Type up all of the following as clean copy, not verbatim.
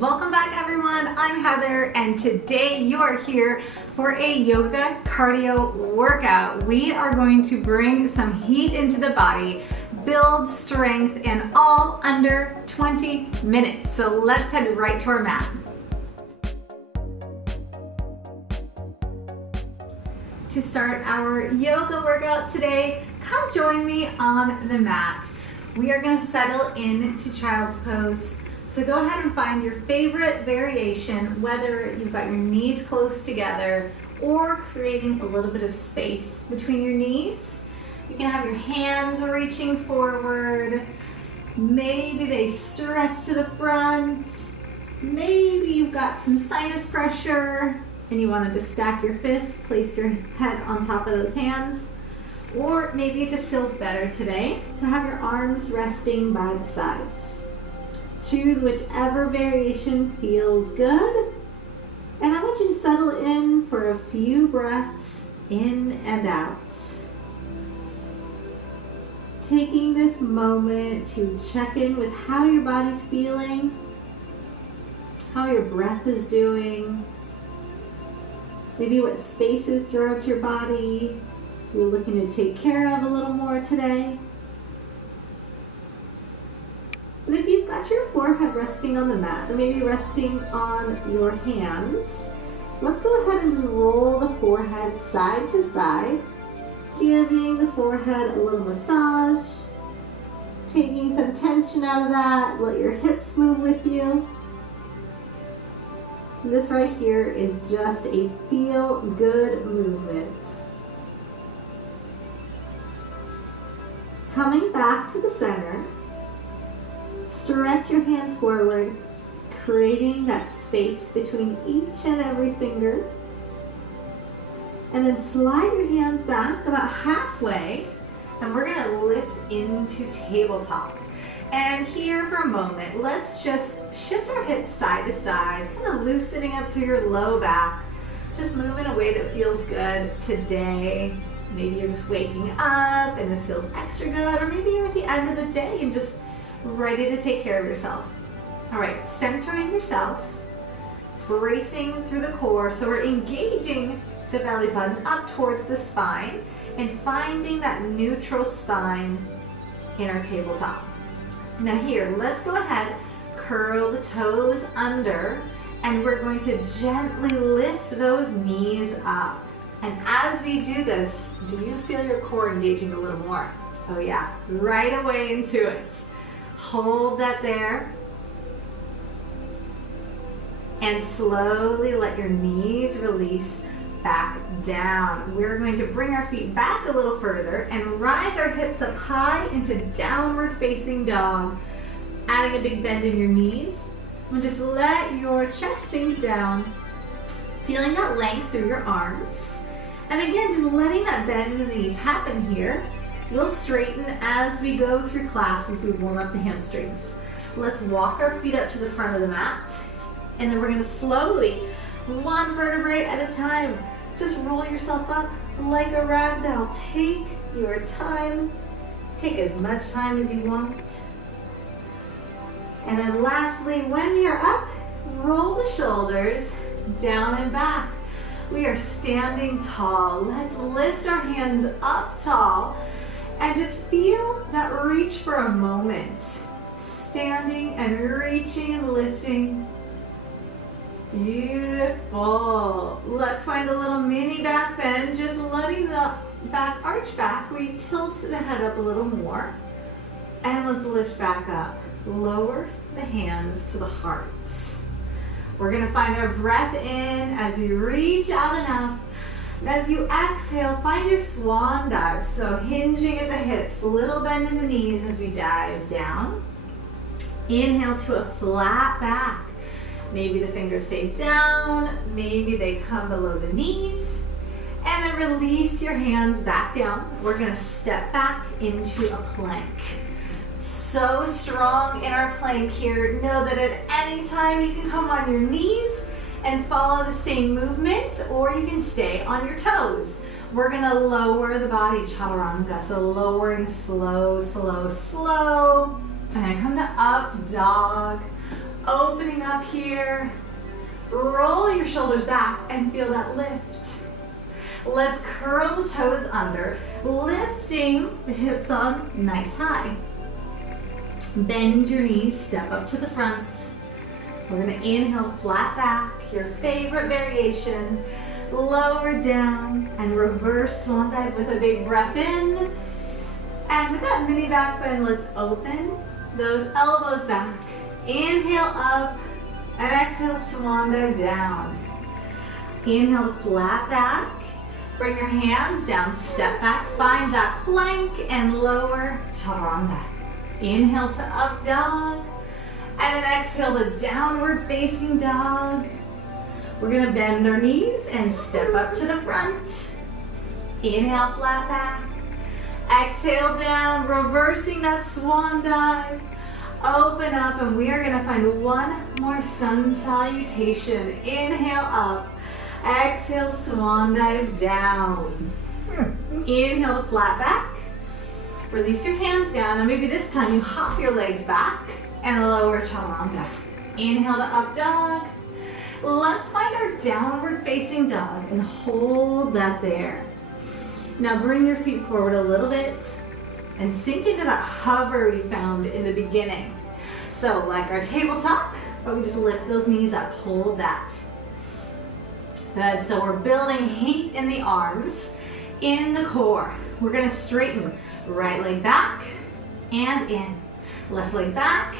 Welcome back everyone, I'm Heather and today you are here for a yoga cardio workout. We are going to bring some heat into the body, build strength, and all under 20 minutes. So let's head right to our mat. To start our yoga workout today, come join me on the mat. We are going to settle into child's pose. So go ahead and find your favorite variation, whether you've got your knees close together or creating a little bit of space between your knees. You can have your hands reaching forward. Maybe they stretch to the front. Maybe you've got some sinus pressure and you wanted to stack your fists, place your head on top of those hands. Or maybe it just feels better today to have your arms resting by the sides. Choose whichever variation feels good. And I want you to settle in for a few breaths in and out. Taking this moment to check in with how your body's feeling, how your breath is doing, maybe what spaces throughout your body you're looking to take care of a little more today. And if you've got your forehead resting on the mat, or maybe resting on your hands, let's go ahead and just roll the forehead side to side, giving the forehead a little massage, taking some tension out of that. Let your hips move with you. This right here is just a feel-good movement. Coming back to the center, stretch your hands forward, creating that space between each and every finger. And then slide your hands back about halfway, and we're gonna lift into tabletop. And here for a moment, let's just shift our hips side to side, kind of loosening up through your low back. Just move in a way that feels good today. Maybe you're just waking up and this feels extra good, or maybe you're at the end of the day and just ready to take care of yourself. All right, centering yourself, bracing through the core. So we're engaging the belly button up towards the spine and finding that neutral spine in our tabletop. Now here, let's go ahead, curl the toes under, and we're going to gently lift those knees up. And as we do this, do you feel your core engaging a little more? Oh yeah, right away into it. Hold that there. And slowly let your knees release back down. We're going to bring our feet back a little further and rise our hips up high into downward facing dog. Adding a big bend in your knees. And just let your chest sink down. Feeling that length through your arms. And again, just letting that bend in the knees happen here. We'll straighten as we go through class, as we warm up the hamstrings. Let's walk our feet up to the front of the mat. And then we're gonna slowly, one vertebrae at a time, just roll yourself up like a rag doll. Take your time. Take as much time as you want. And then lastly, when you're up, roll the shoulders down and back. We are standing tall. Let's lift our hands up tall and just feel that reach for a moment. Standing and reaching and lifting. Beautiful. Let's find a little mini back bend, just letting the back arch back. We tilt the head up a little more. And let's lift back up. Lower the hands to the heart. We're gonna find our breath in as we reach out and up. And as you exhale, find your swan dive. So hinging at the hips, little bend in the knees as we dive down. Inhale to a flat back. Maybe the fingers stay down, maybe they come below the knees. And then release your hands back down. We're gonna step back into a plank. So strong in our plank here. Know that at any time you can come on your knees and follow the same movement, or you can stay on your toes. We're gonna lower the body, chaturanga. So lowering slow, slow, slow. And I come to up dog. Opening up here. Roll your shoulders back and feel that lift. Let's curl the toes under, lifting the hips up nice high. Bend your knees, step up to the front. We're gonna inhale, flat back, your favorite variation. Lower down and reverse swan dive with a big breath in. And with that mini back bend, let's open those elbows back. Inhale up and exhale, swan dive down. Inhale, flat back. Bring your hands down, step back, find that plank and lower chaturanga. Inhale to up dog, and then exhale to downward facing dog. We're gonna bend our knees and step up to the front. Inhale, flat back. Exhale down, reversing that swan dive. Open up, and we are gonna find one more sun salutation. Inhale up, exhale, swan dive down. Inhale to flat back. Release your hands down, and maybe this time you hop your legs back and lower chaturanga. Inhale to up dog. Let's find our downward facing dog and hold that there. Now bring your feet forward a little bit and sink into that hover we found in the beginning. So like our tabletop, but we just lift those knees up, hold that. Good, so we're building heat in the arms, in the core. We're gonna straighten right leg back and in, left leg back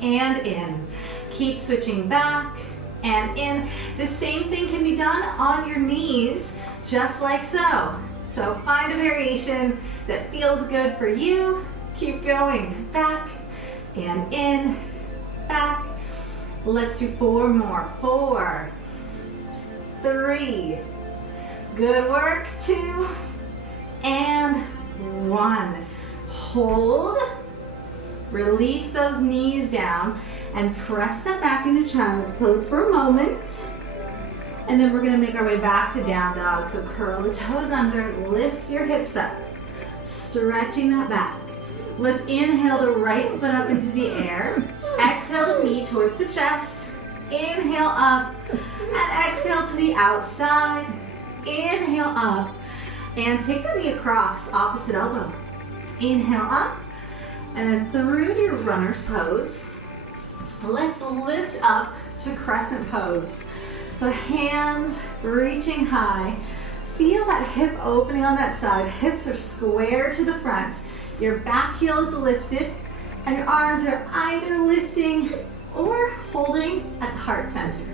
and in. Keep switching back and in. The same thing can be done on your knees, just like so. So find a variation that feels good for you. Keep going, back and in, back. Let's do 4 more. 4, 3, good work, 2, and 1. Hold, release those knees down, and press that back into child's pose for a moment. And then we're gonna make our way back to down dog. So curl the toes under, lift your hips up, stretching that back. Let's inhale the right foot up into the air. Exhale the knee towards the chest. Inhale up, and exhale to the outside. Inhale up, and take the knee across, opposite elbow. Inhale up, and then through to your runner's pose. Let's lift up to crescent pose. So hands reaching high. Feel that hip opening on that side. Hips are square to the front. Your back heel is lifted, and your arms are either lifting or holding at the heart center.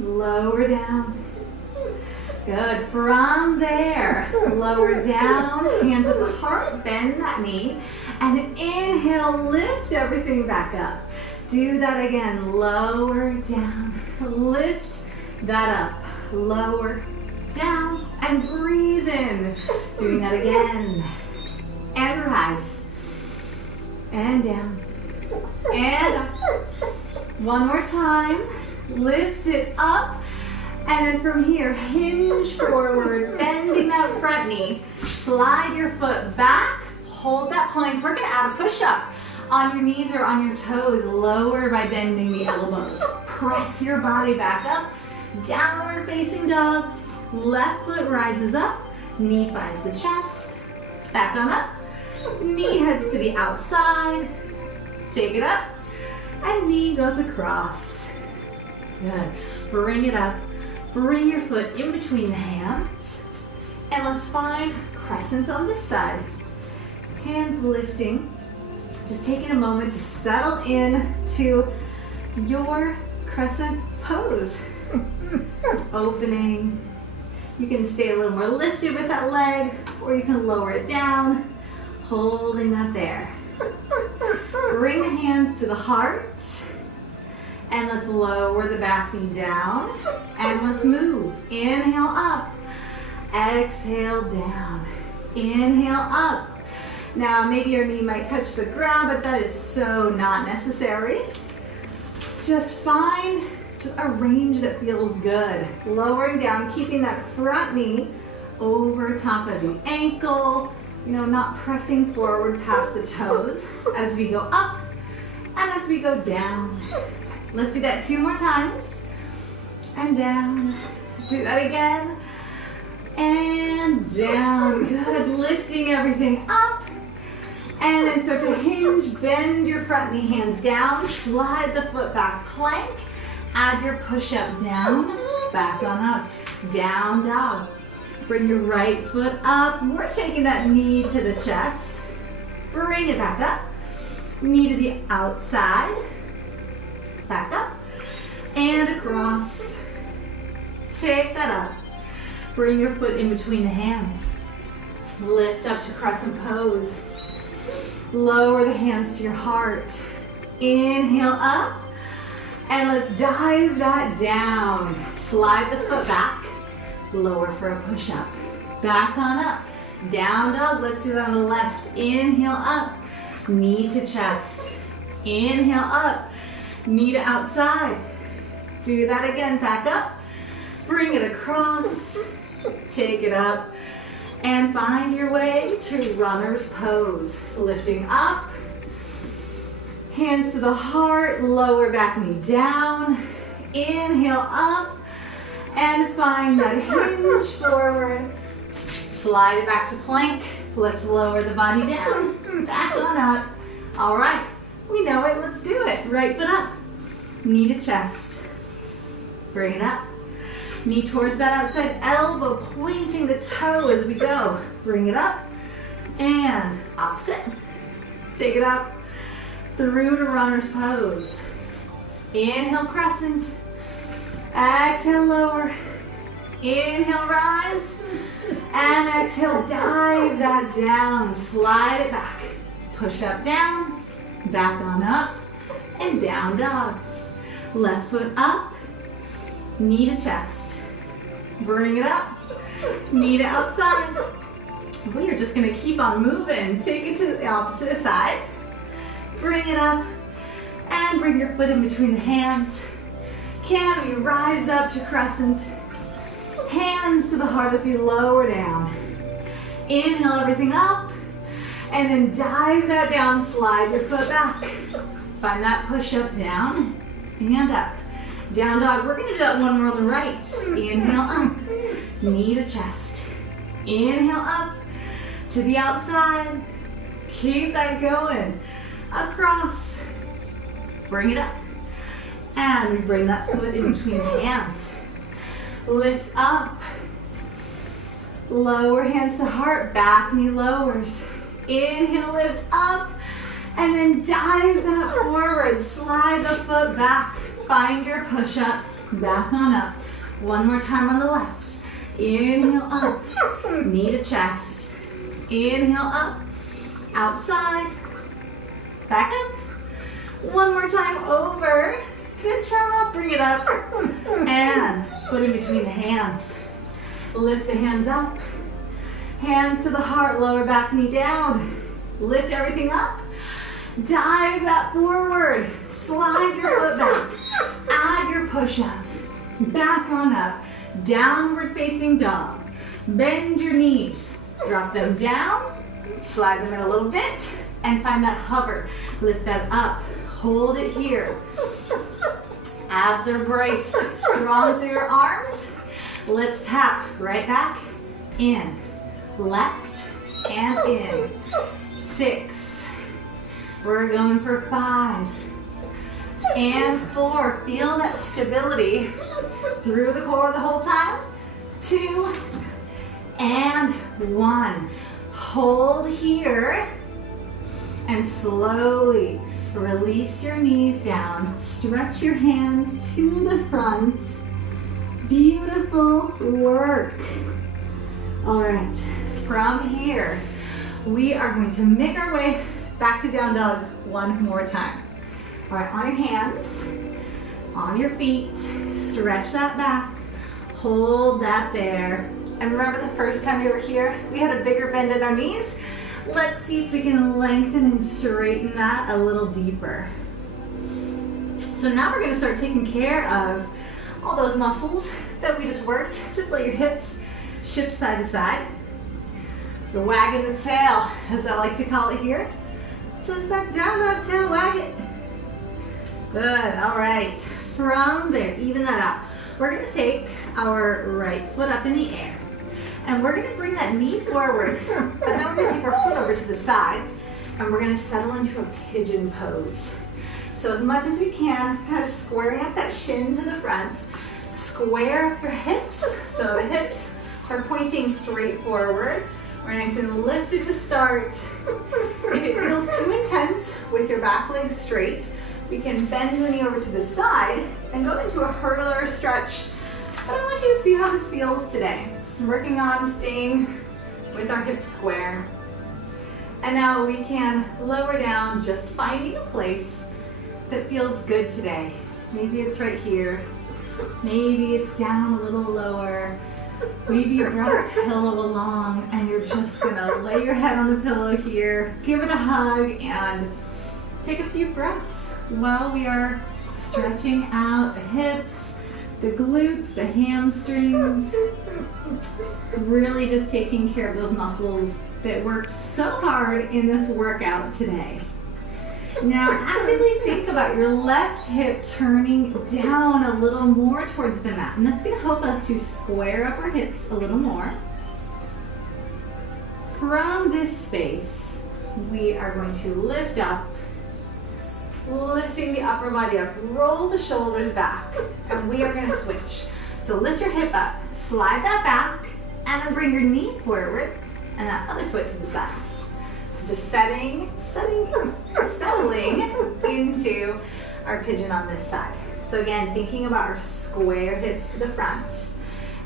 Lower down. Good. From there, lower down, hands at the heart, bend that knee, and inhale, lift everything back up. Do that again, lower down, lift that up, lower down, and breathe in. Doing that again, and rise, and down, and up. One more time, lift it up. And then from here, hinge forward, bending that front knee. Slide your foot back, hold that plank. We're gonna add a push-up on your knees or on your toes. Lower by bending the elbows. Press your body back up. Downward facing dog. Left foot rises up, knee finds the chest. Back on up. Knee heads to the outside. Take it up, and knee goes across. Good. Bring it up. Bring your foot in between the hands, and let's find crescent on this side. Hands lifting, just taking a moment to settle in to your crescent pose. Opening. You can stay a little more lifted with that leg, or you can lower it down, holding that there. Bring the hands to the heart. And let's lower the back knee down, and let's move. Inhale up, exhale down, inhale up. Now maybe your knee might touch the ground, but that is so not necessary. Just find a range that feels good. Lowering down, keeping that front knee over top of the ankle, not pressing forward past the toes as we go up And as we go down, let's do that 2 more times. And down. Do that again. And down. Good. Lifting everything up. And then start to hinge. Bend your front knee, hands down. Slide the foot back, plank. Add your push-up down. Back on up. Down dog. Bring your right foot up. We're taking that knee to the chest. Bring it back up. Knee to the outside. Back up. And across. Take that up. Bring your foot in between the hands. Lift up to crescent pose. Lower the hands to your heart. Inhale up. And let's dive that down. Slide the foot back. Lower for a push-up. Back on up. Down dog. Let's do that on the left. Inhale up. Knee to chest. Inhale up. Knee to outside. Do that again. Back up. Bring it across. Take it up. And find your way to runner's pose. Lifting up. Hands to the heart. Lower back knee down. Inhale up. And find that hinge forward. Slide it back to plank. Let's lower the body down. Back on up. All right. We know it. Let's do it. Right foot up. Knee to chest. Bring it up. Knee towards that outside elbow, pointing the toe as we go. Bring it up. And opposite. Take it up. Through to runner's pose. Inhale, crescent. Exhale, lower. Inhale, rise. And exhale, dive that down. Slide it back. Push up, down. Back on up. And down dog. Left foot up. Knee to chest. Bring it up. Knee to outside. We are just going to keep on moving. Take it to the opposite side. Bring it up. And bring your foot in between the hands. Can we rise up to crescent? Hands to the heart as we lower down. Inhale everything up. And then dive that down. Slide your foot back. Find that push up down and up. Down dog. We're going to do that one more on the right. Inhale up. Knee to chest. Inhale up to the outside. Keep that going. Across. Bring it up. And we bring that foot in between the hands. Lift up. Lower hands to heart. Back knee lowers. Inhale, lift up. And then dive that forward. Slide the foot back. Find your push-up. Back on up. One more time on the left. Inhale up. Knee to chest. Inhale up. Outside. Back up. One more time over. Good job. Bring it up. And put in between the hands. Lift the hands up. Hands to the heart. Lower back knee down. Lift everything up. Dive that forward. Slide your foot back. Add your push-up. Back on up. Downward facing dog. Bend your knees. Drop them down. Slide them in a little bit. And find that hover. Lift that up. Hold it here. Abs are braced. Strong through your arms. Let's tap right back. In. Left. And in. 6. We're going for 5. And 4. Feel that stability through the core the whole time. 2. And 1. Hold here. And slowly release your knees down. Stretch your hands to the front. Beautiful work. All right, from here, we are going to make our way back to down dog one more time. All right, on your hands, on your feet, stretch that back, hold that there. And remember the first time we were here, we had a bigger bend in our knees. Let's see if we can lengthen and straighten that a little deeper. So now we're going to start taking care of all those muscles that we just worked. Just let your hips shift side to side. You're wagging the tail, as I like to call it here. Just that down dog tail, wag it. Good, all right. From there, even that out. We're gonna take our right foot up in the air and we're gonna bring that knee forward, but then we're gonna take our foot over to the side and we're gonna settle into a pigeon pose. So as much as we can, kind of squaring up that shin to the front, square up your hips. So the hips are pointing straight forward. We're nice and lifted to start. If it feels too intense with your back leg straight, we can bend the knee over to the side and go into a hurdler stretch. But I want you to see how this feels today. I'm working on staying with our hips square. And now we can lower down, just finding a place that feels good today. Maybe it's right here. Maybe it's down a little lower. Maybe you brought a pillow along and you're just gonna lay your head on the pillow here, give it a hug, and take a few breaths while we are stretching out the hips, the glutes, the hamstrings, really just taking care of those muscles that worked so hard in this workout today. Now actively think about your left hip turning down a little more towards the mat, and that's going to help us to square up our hips a little more. From this space, we are going to lift up, lifting the upper body up, roll the shoulders back, and we are going to switch. So lift your hip up, slide that back, and then bring your knee forward, and that other foot to the side. Just settling into our pigeon on this side. So again, thinking about our square hips to the front.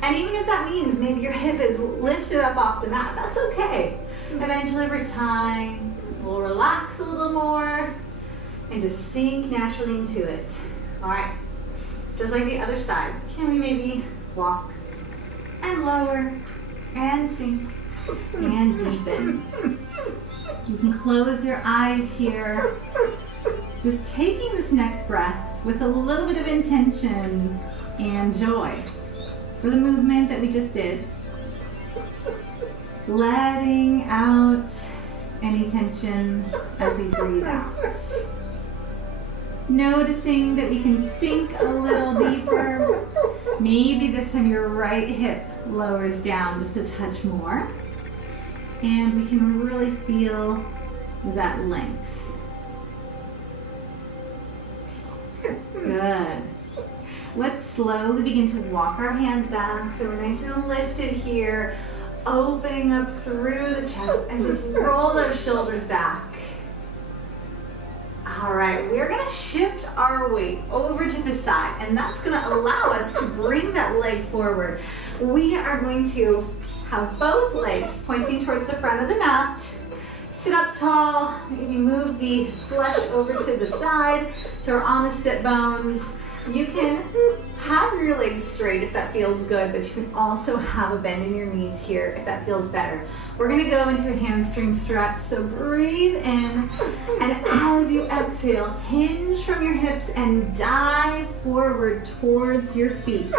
And even if that means maybe your hip is lifted up off the mat, that's okay. Eventually over time, we'll relax a little more and just sink naturally into it. All right, just like the other side. Can we maybe walk and lower and sink and deepen? You can close your eyes here. Just taking this next breath with a little bit of intention and joy for the movement that we just did. Letting out any tension as we breathe out. Noticing that we can sink a little deeper. Maybe this time your right hip lowers down just a touch more. And we can really feel that length. Good. Let's slowly begin to walk our hands back so we're nice and lifted here, opening up through the chest and just roll those shoulders back. All right, we're gonna shift our weight over to the side, and that's gonna allow us to bring that leg forward. We are going to have both legs pointing towards the front of the mat. Sit up tall, maybe move the flesh over to the side so we're on the sit bones. You can have your legs straight if that feels good, but you can also have a bend in your knees here if that feels better. We're gonna go into a hamstring stretch, so breathe in, and as you exhale, hinge from your hips and dive forward towards your feet.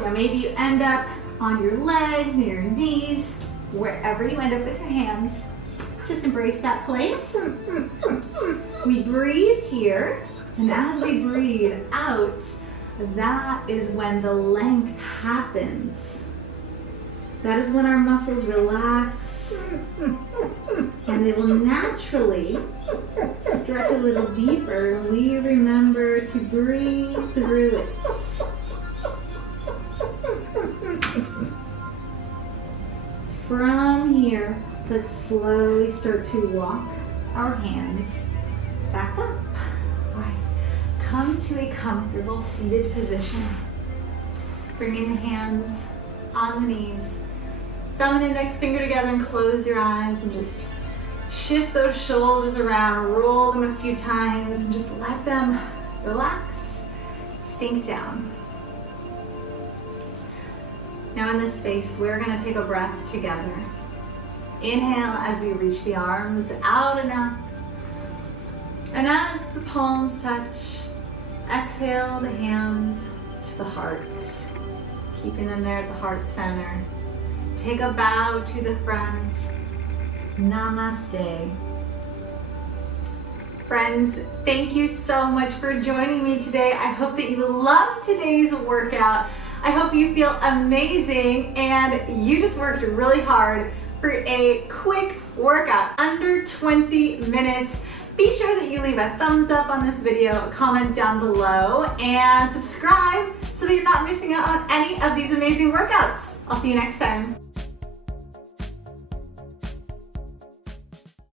Now maybe you end up on your legs, near your knees, wherever you end up with your hands. Just embrace that place. We breathe here, and as we breathe out, that is when the length happens. That is when our muscles relax, and they will naturally stretch a little deeper, and we remember to breathe through it. From here, let's slowly start to walk our hands back up. All right. Come to a comfortable seated position. Bringing the hands on the knees. Thumb and index finger together and close your eyes and just shift those shoulders around. Roll them a few times and just let them relax, sink down. Now in this space, we're going to take a breath together. Inhale as we reach the arms out and up. And as the palms touch, exhale the hands to the heart, keeping them there at the heart center. Take a bow to the front. Namaste. Friends, thank you so much for joining me today. I hope that you loved today's workout. I hope you feel amazing and you just worked really hard for a quick workout, under 20 minutes. Be sure that you leave a thumbs up on this video, a comment down below, and subscribe so that you're not missing out on any of these amazing workouts. I'll see you next time.